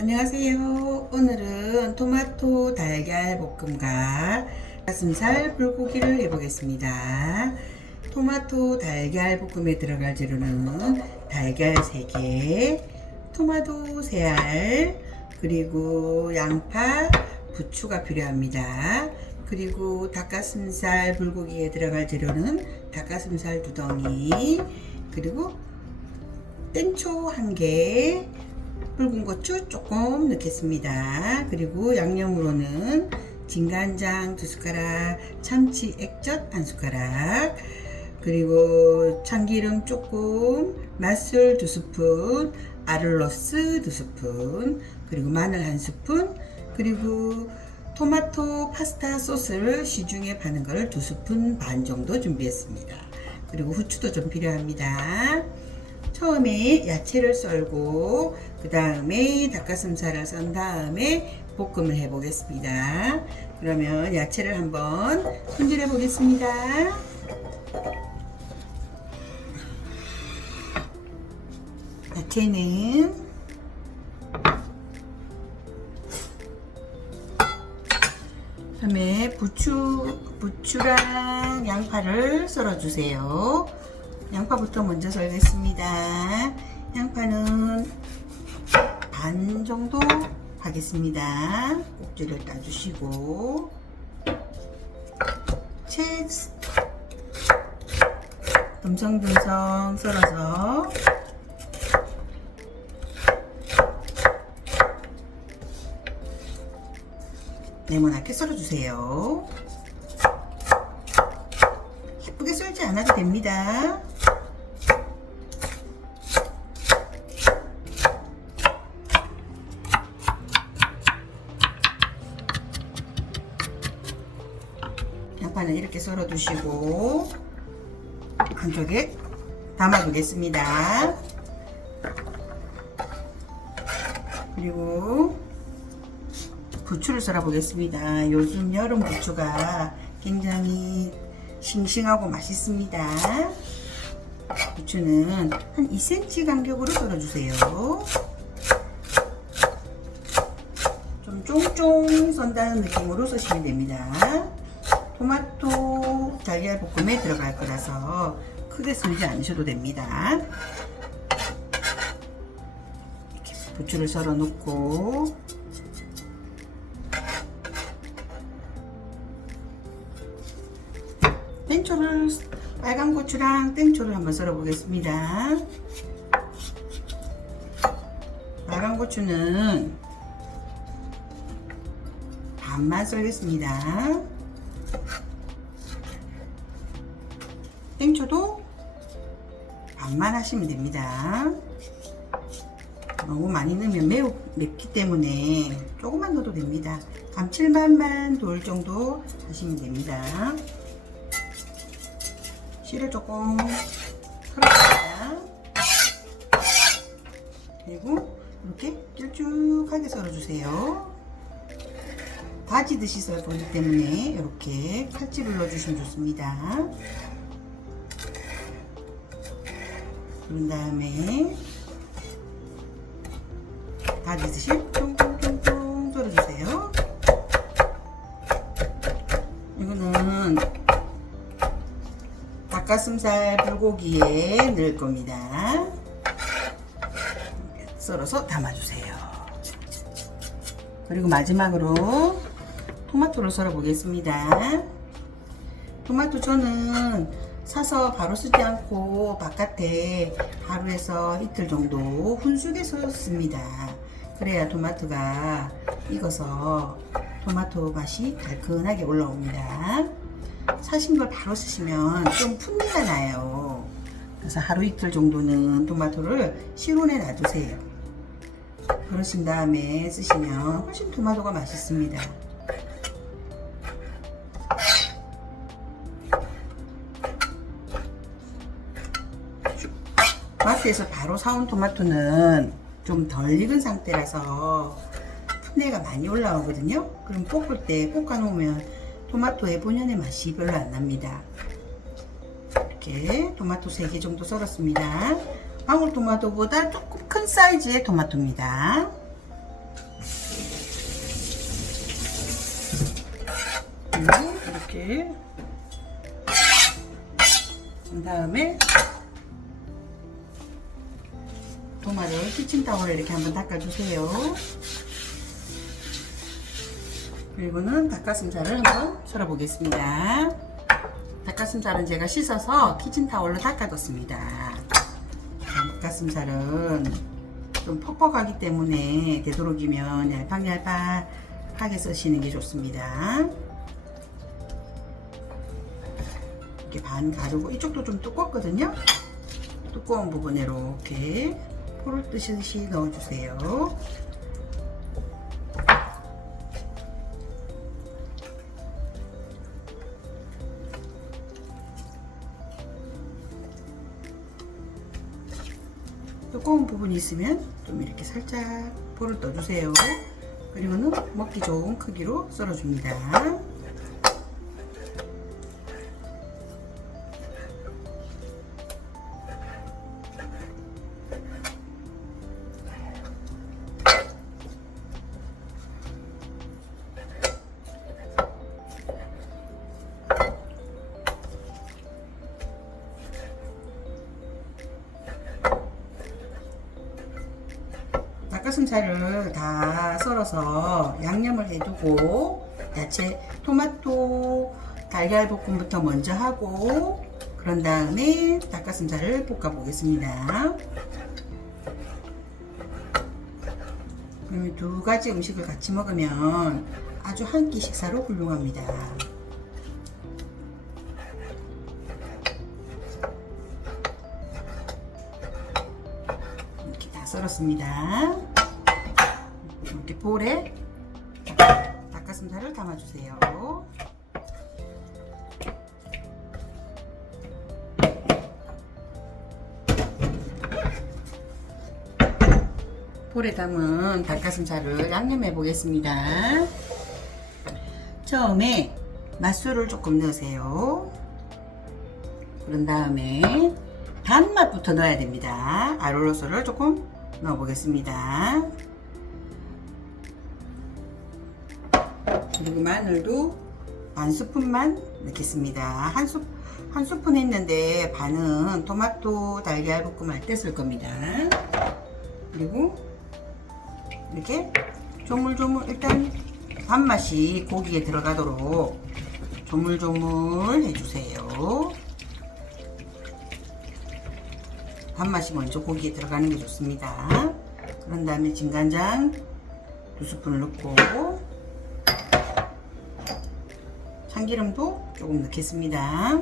안녕하세요. 오늘은 토마토 달걀 볶음과 닭가슴살 불고기를 해보겠습니다. 토마토 달걀 볶음에 들어갈 재료는 달걀 3개, 토마토 3알, 그리고 양파, 부추가 필요합니다. 그리고 닭가슴살 불고기에 들어갈 재료는 닭가슴살 2덩이, 그리고 땡초 1개, 붉은 고추 조금 넣겠습니다. 그리고 양념으로는 진간장 2숟가락, 참치 액젓 1숟가락, 그리고 참기름 조금, 맛술 2스푼, 아를로스 2스푼, 그리고 마늘 1스푼, 그리고 토마토 파스타 소스를 시중에 파는 걸 2스푼 반 정도 준비했습니다. 그리고 후추도 좀 필요합니다. 처음에 야채를 썰고 그 다음에 닭가슴살을 썬 다음에 볶음을 해 보겠습니다. 그러면 야채를 한번 손질해 보겠습니다. 야채는 처음에 부추랑 양파를 썰어 주세요. 양파부터 먼저 썰겠습니다. 양파는 반 정도 하겠습니다. 꼭지를 따주시고 채 듬성듬성 썰어서 네모나게 썰어주세요. 예쁘게 썰지 않아도 됩니다. 양파는 이렇게 썰어 두시고 한쪽에 담아 두겠습니다. 그리고 부추를 썰어 보겠습니다. 요즘 여름 부추가 굉장히 싱싱하고 맛있습니다. 부추는 한 2cm 간격으로 썰어 주세요. 좀 쫑쫑 썬다는 느낌으로 써시면 됩니다. 토마토 달걀 볶음에 들어갈 거라서 크게 썰지 않으셔도 됩니다. 이렇게 부추를 썰어 놓고 땡초를, 빨간 고추랑 땡초를 한번 썰어 보겠습니다. 빨간 고추는 반만 썰겠습니다. 땡초도 반만 하시면 됩니다. 너무 많이 넣으면 맵기 때문에 조금만 넣어도 됩니다. 감칠맛만 돌 정도 하시면 됩니다. 씨를 조금 털어줍니다. 그리고 이렇게 길쭉하게 썰어주세요. 다지듯이 썰 거기 때문에 이렇게 칼집을 넣어주시면 좋습니다. 그런 다음에 다지듯이 쫑쫑쫑쫑 썰어주세요. 이거는 닭가슴살 불고기에 넣을 겁니다. 썰어서 담아주세요. 그리고 마지막으로 토마토를 썰어 보겠습니다. 토마토 저는 사서 바로 쓰지 않고 바깥에 하루에서 이틀 정도 훈숙해서 씁니다. 그래야 토마토가 익어서 토마토 맛이 달큰하게 올라옵니다. 사신 걸 바로 쓰시면 좀 풍미가 나요. 그래서 하루 이틀 정도는 토마토를 실온에 놔두세요. 그러신 다음에 쓰시면 훨씬 토마토가 맛있습니다. 마트에서 바로 사온 토마토는 좀 덜 익은 상태라서 풋내가 많이 올라오거든요. 그럼 볶을 때 볶아 놓으면 토마토의 본연의 맛이 별로 안 납니다. 이렇게 토마토 3개 정도 썰었습니다. 방울토마토보다 조금 큰 사이즈의 토마토입니다. 이렇게. 그 다음에 도마를 키친타올에 이렇게 한번 닦아주세요. 그리고는 닭가슴살을 한번 썰어 보겠습니다. 닭가슴살은 제가 씻어서 키친타올로 닦아뒀습니다. 닭가슴살은 좀 퍽퍽하기 때문에 되도록이면 얄팍얄팍하게 써시는 게 좋습니다. 이렇게 반 가르고, 이쪽도 좀 두껍거든요. 두꺼운 부분에 이렇게 포를 뜨듯이 넣어주세요. 두꺼운 부분이 있으면 좀 이렇게 살짝 포를 떠주세요. 그리고는 먹기 좋은 크기로 썰어줍니다. 닭가슴살을 다 썰어서 양념을 해두고 야채, 토마토, 달걀볶음부터 먼저 하고 그런 다음에 닭가슴살을 볶아 보겠습니다. 그러면 두 가지 음식을 같이 먹으면 아주 한 끼 식사로 훌륭합니다. 이렇게 다 썰었습니다. 이렇게 볼에 닭가슴살을 담아주세요. 볼에 담은 닭가슴살을 양념해 보겠습니다. 처음에 맛술을 조금 넣으세요. 그런 다음에 단맛부터 넣어야 됩니다. 아로로소를 조금 넣어 보겠습니다. 그리고 마늘도 반 스푼만 넣겠습니다. 한 스푼 했는데 반은 토마토 달걀 볶음할 때 쓸 겁니다. 그리고 이렇게 조물조물, 일단 밥맛이 고기에 들어가도록 조물조물 해주세요. 밥맛이 먼저 고기에 들어가는 게 좋습니다. 그런 다음에 진간장 2스푼을 넣고 참기름도 조금 넣겠습니다.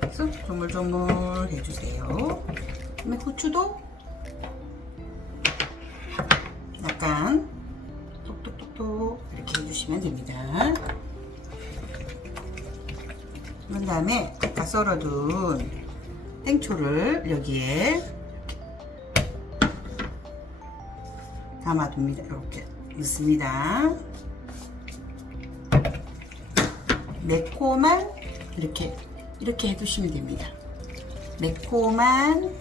그래서 조물조물 해주세요. 그다음에 후추도 약간 톡톡톡톡 이렇게 해주시면 됩니다. 그런 다음에 아까 썰어둔 땡초를 여기에 담아둡니다. 이렇게 넣습니다. 매콤한 이렇게 해두시면 됩니다. 매콤한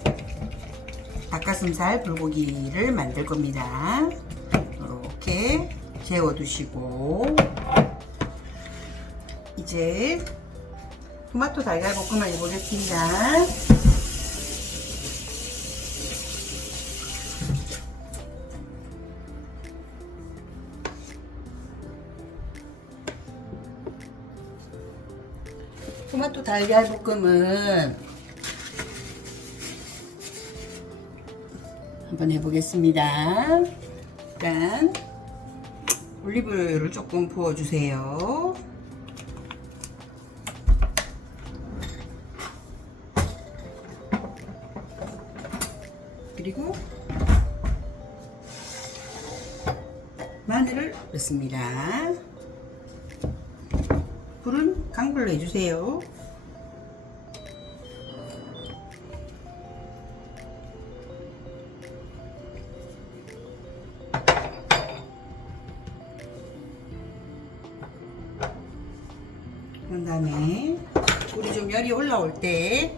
닭가슴살 불고기를 만들 겁니다. 이렇게 재워두시고 이제 토마토 달걀 볶음을 해보겠습니다. 토마토 달걀 볶음은 한번 해보겠습니다. 일단 올리브유를 조금 부어주세요. 그리고 마늘을 넣습니다. 불은 강불로 해주세요. 그런 다음에 불이 좀 열이 올라올 때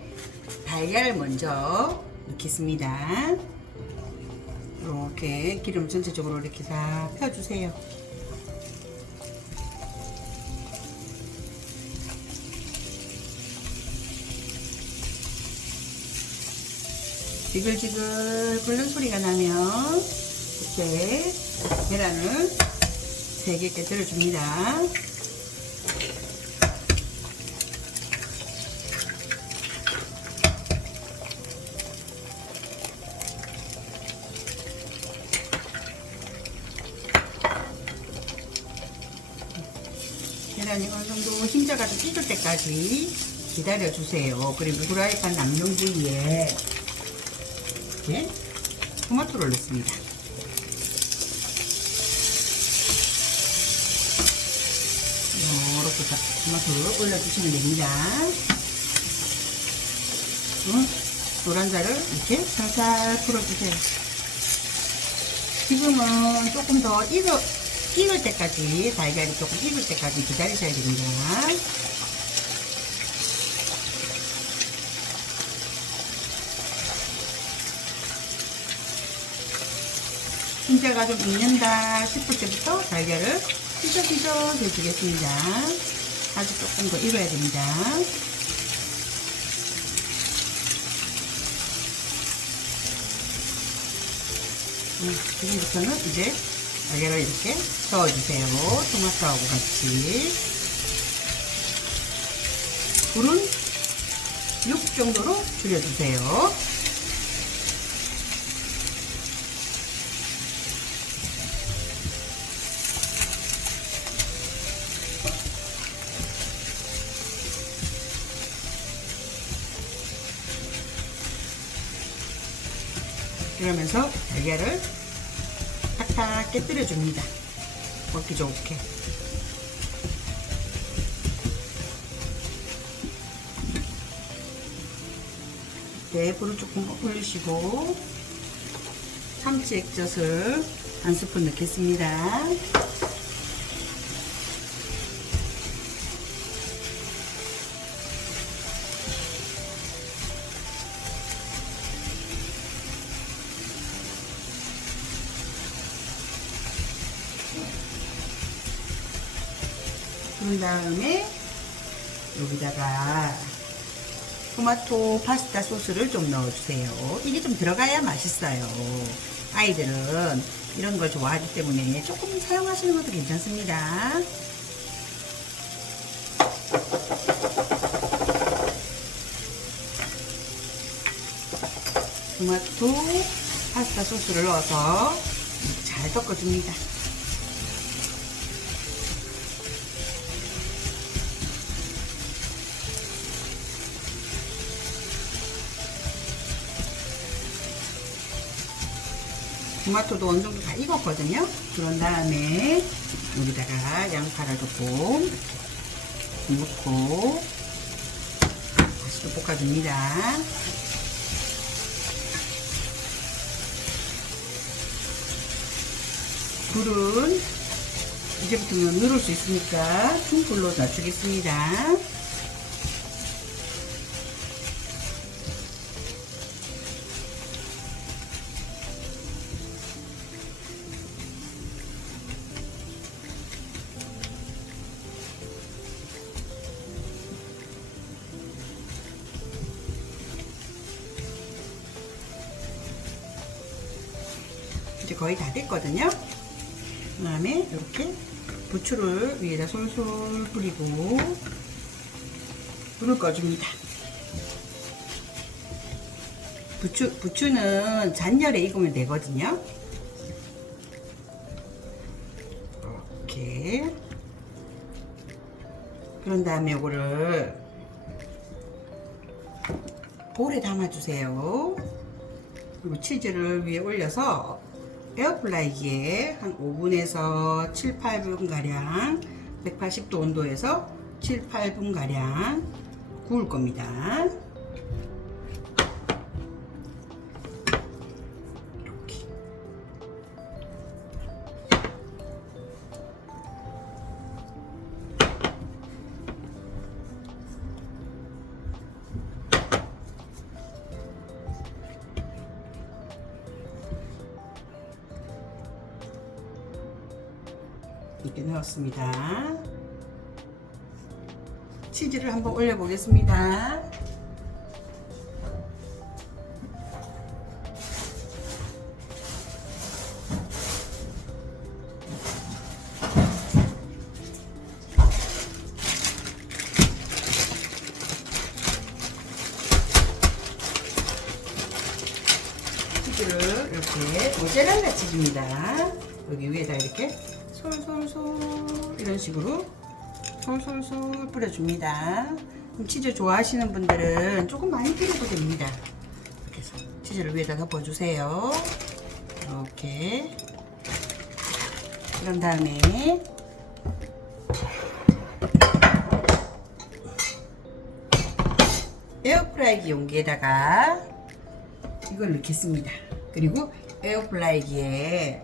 달걀을 먼저 넣겠습니다. 이렇게 기름 전체적으로 이렇게 다 펴주세요. 지글지글 끓는 소리가 나면 이렇게 계란을 3개 깨뜨려줍니다. 계란이 어느 정도 흰자가 좀 익을 때까지 기다려주세요. 그리고 프라이팬 남용 부위에 이렇게 토마토를 넣습니다. 이렇게 토마토를 올려주시면 됩니다. 노란자를 이렇게 살살 풀어주세요. 지금은 조금 더 익을 때까지, 달걀이 조금 익을 때까지 기다리셔야 됩니다. 흰자가 좀 익는다 싶을 때부터 달걀을 휘적휘적 해주겠습니다. 아주 조금 더 익어야 됩니다. 지금부터는 이제 달걀을 이렇게 넣어주세요. 토마토하고 같이. 불은 6 정도로 줄여주세요. 그러면서 달걀을 탁탁 깨뜨려 줍니다. 먹기 좋게. 네, 불을 조금 올리시고 참치 액젓을 1스푼 넣겠습니다. 그런 다음에 여기다가 토마토 파스타 소스를 좀 넣어주세요. 이게 좀 들어가야 맛있어요. 아이들은 이런 걸 좋아하기 때문에 조금 사용하시는 것도 괜찮습니다. 토마토 파스타 소스를 넣어서 잘 섞어줍니다. 토마토도 어느 정도 다 익었거든요. 그런 다음에 여기다가 양파를 조금 넣고 다시 또 볶아줍니다. 불은 이제부터는 누를 수 있으니까 중불로 낮추겠습니다. 이제 거의 다 됐거든요. 그 다음에 이렇게 부추를 위에다 솔솔 뿌리고 불을 꺼줍니다. 부추는 잔열에 익으면 되거든요. 이렇게. 그런 다음에 이거를 볼에 담아주세요. 그리고 치즈를 위에 올려서 에어프라이기에 한 5분에서 7, 8분 가량 180도 온도에서 7, 8분 가량 구울 겁니다. 이렇게. 이렇게 넣었습니다. 치즈를 한번 올려 보겠습니다. 치즈를 이렇게 모짜렐라 치즈입니다. 여기 위에다 이렇게 솔솔솔 이런 식으로 솔솔솔 뿌려줍니다. 그럼 치즈 좋아하시는 분들은 조금 많이 뿌려도 됩니다. 이렇게 해서 치즈를 위에다 덮어주세요. 이렇게. 그런 다음에 에어프라이기 용기에다가 이걸 넣겠습니다. 그리고 에어프라이기에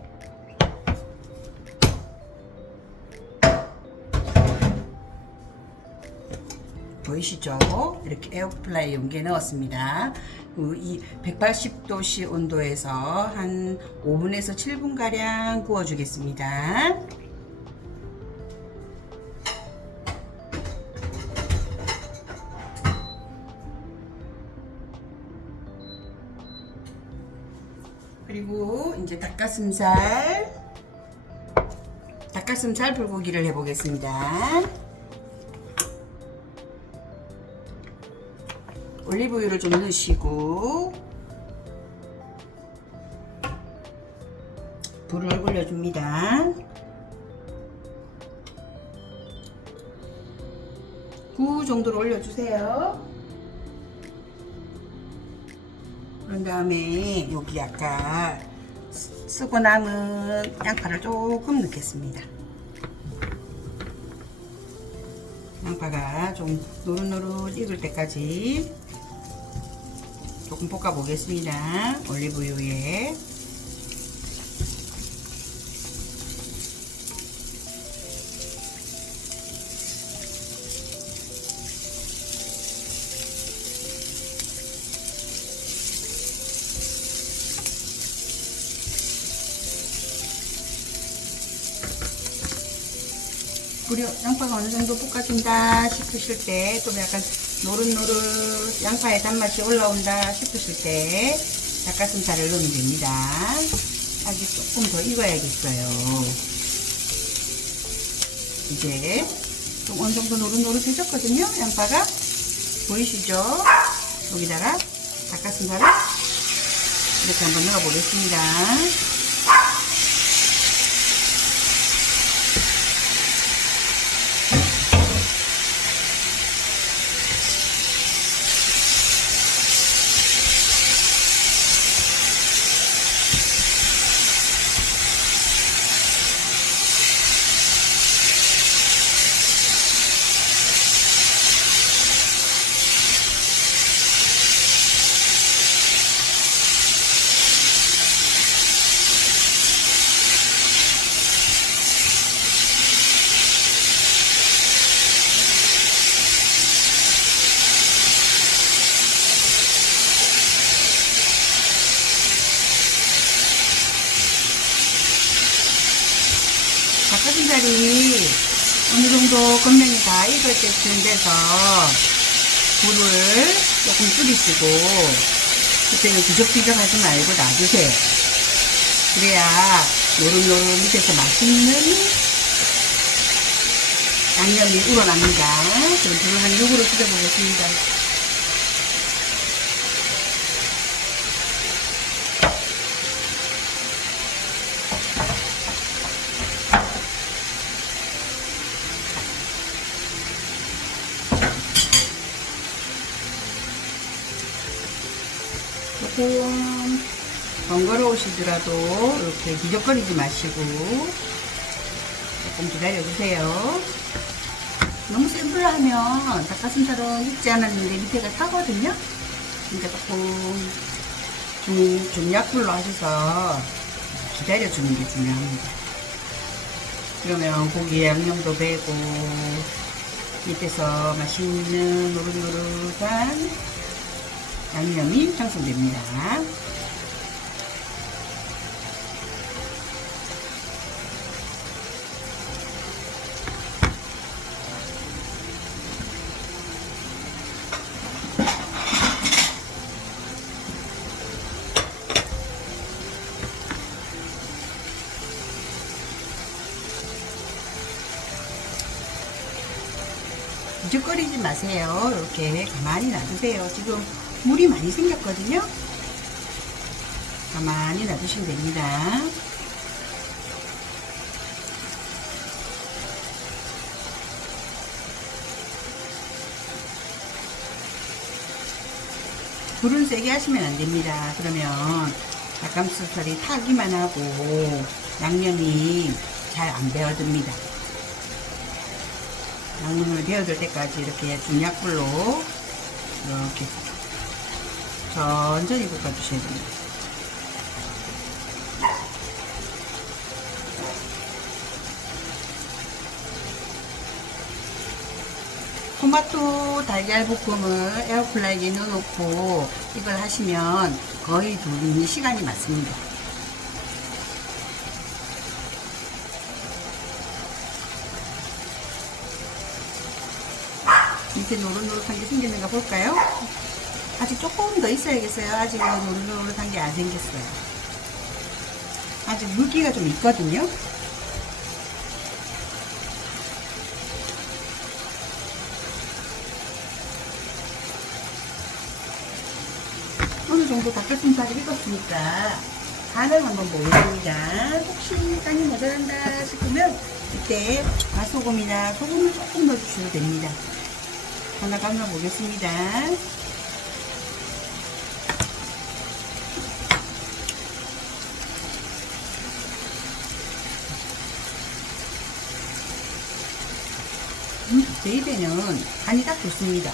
보이시죠? 이렇게 에어프라이 용기에 넣었습니다. 이 180도씨 온도에서 한 5분에서 7분 가량 구워 주겠습니다. 그리고 이제 닭가슴살 불고기를 해 보겠습니다. 올리브유를 좀 넣으시고 불을 올려줍니다. 9 정도로 올려주세요. 그런 다음에 여기 아까 쓰고 남은 양파를 조금 넣겠습니다. 양파가 좀 노릇노릇 익을 때까지 조금 볶아 보겠습니다. 올리브유에 양파가 어느 정도 볶아진다 싶으실 때, 또 약간 노릇노릇 양파의 단맛이 올라온다 싶으실 때 닭가슴살을 넣으면 됩니다. 아직 조금 더 익어야겠어요. 이제 좀 어느 정도 노릇노릇해졌거든요. 양파가 보이시죠? 여기다가 닭가슴살을 이렇게 한번 넣어 보겠습니다. 닭가슴살이 어느 정도 겉면이 다 익을 때쯤 돼서 불을 조금 줄이시고, 그때는 뒤적뒤적 하지 말고 놔두세요. 그래야 노릇노릇 밑에서 맛있는 양념이 우러납니다. 그럼 불을 한 6으로 줄여보겠습니다. 조금 번거로우시더라도 이렇게 기적거리지 마시고 조금 기다려주세요. 너무 센 불로 하면 닭가슴살은 익지 않았는데 밑에가 타거든요. 그러니까 조금 중약불로 하셔서 기다려주는 게 중요합니다. 그러면 고기 양념도 배고 밑에서 맛있는 노릇노릇한 양념이 형성됩니다. 뒤적거리지 마세요. 이렇게 가만히 놔두세요. 지금 물이 많이 생겼거든요. 가만히 놔두시면 됩니다. 불은 세게 하시면 안 됩니다. 그러면 닭가슴살이 타기만 하고 양념이 잘 안 배어듭니다. 양념을 배어들 때까지 이렇게 중약불로 이렇게 천천히 볶아주셔야 됩니다. 토마토 달걀 볶음을 에어프라이기에 넣어놓고 이걸 하시면 거의 두는 시간이 맞습니다. 밑에 노릇노릇한 게 생기는가 볼까요? 아직 조금 더 있어야겠어요. 아직 노릇노릇한 게 안 생겼어요. 아직 물기가 좀 있거든요. 어느 정도 닭가슴살이 익었으니까 간을 한번 보겠습니다. 혹시 간이 모자란다 싶으면 이때 맛소금이나 소금을 조금 넣어주셔도 됩니다. 하나 감아 보겠습니다. 제 입에는 간이 딱 좋습니다.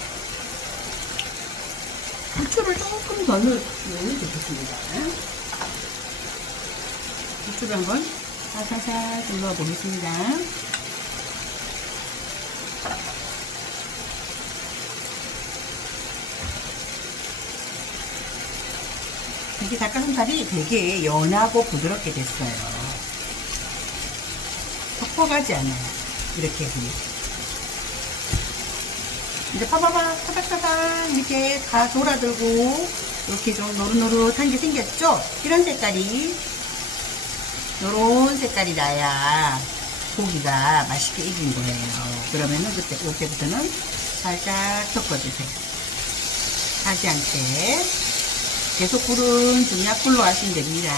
부추를 조금 더 넣으면 좋겠습니다. 부추를 한번 살살살 좀 넣어 보겠습니다. 이게 닭가슴살이 되게 연하고 부드럽게 됐어요. 퍽퍽하지 않아요. 이렇게 해서. 이제 파바박 타닥타닥 이렇게 다 돌아들고 이렇게 좀 노릇노릇한 게 생겼죠? 이런 색깔이 요런 색깔이 나야 고기가 맛있게 익은 거예요. 그러면은 그때부터는 살짝 섞어주세요. 하지 않게 계속 불은 중약불로 하시면 됩니다.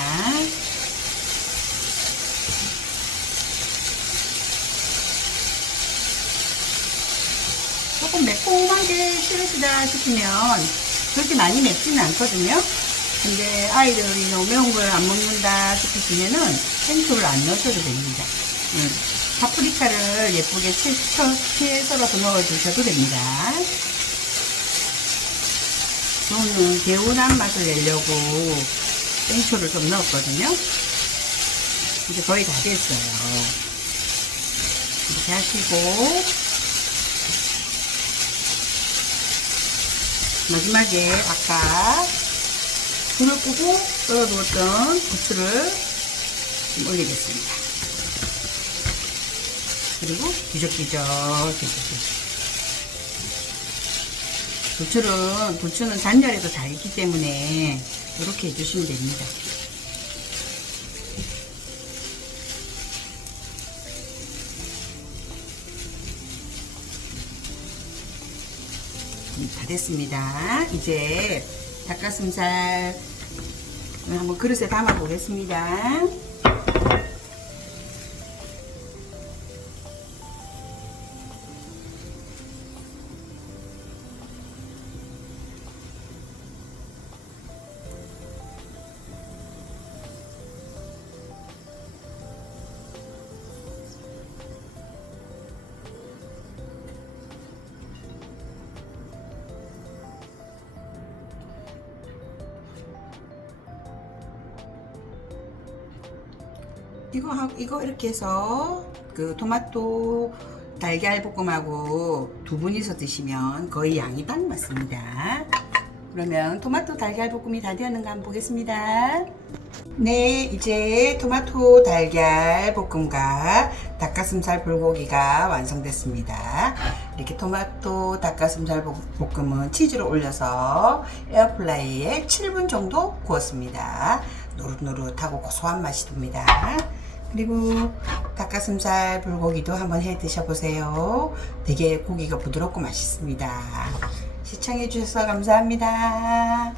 조금 매콤한 게 싫으시다 싶으면 그렇게 많이 맵지는 않거든요. 근데 아이들이 너무 매운 걸 안 먹는다 싶으시면은 생초를 안 넣으셔도 됩니다. 파프리카를 예쁘게 채 썰어서 넣어주셔도 됩니다. 저는 개운한 맛을 내려고 생초를 좀 넣었거든요. 이제 거의 다 됐어요. 이렇게 하시고 마지막에 아까 불을 끄고 썰어두었던 부추를 좀 올리겠습니다. 그리고 뒤적뒤적 부추는 잔열에도 잘 익기 때문에 이렇게 해주시면 됩니다. 다 됐습니다. 이제 닭가슴살 한번 그릇에 담아 보겠습니다. 이거 이렇게 해서 그 토마토 달걀 볶음하고 두 분이서 드시면 거의 양이 딱 맞습니다. 그러면 토마토 달걀 볶음이 다 되었는가 한번 보겠습니다. 네, 이제 토마토 달걀 볶음과 닭가슴살 불고기가 완성됐습니다. 이렇게 토마토 닭가슴살 볶음은 치즈를 올려서 에어프라이어에 7분 정도 구웠습니다. 노릇노릇하고 고소한 맛이 듭니다. 그리고 닭가슴살 불고기도 한번 해 드셔보세요. 되게 고기가 부드럽고 맛있습니다. 시청해 주셔서 감사합니다.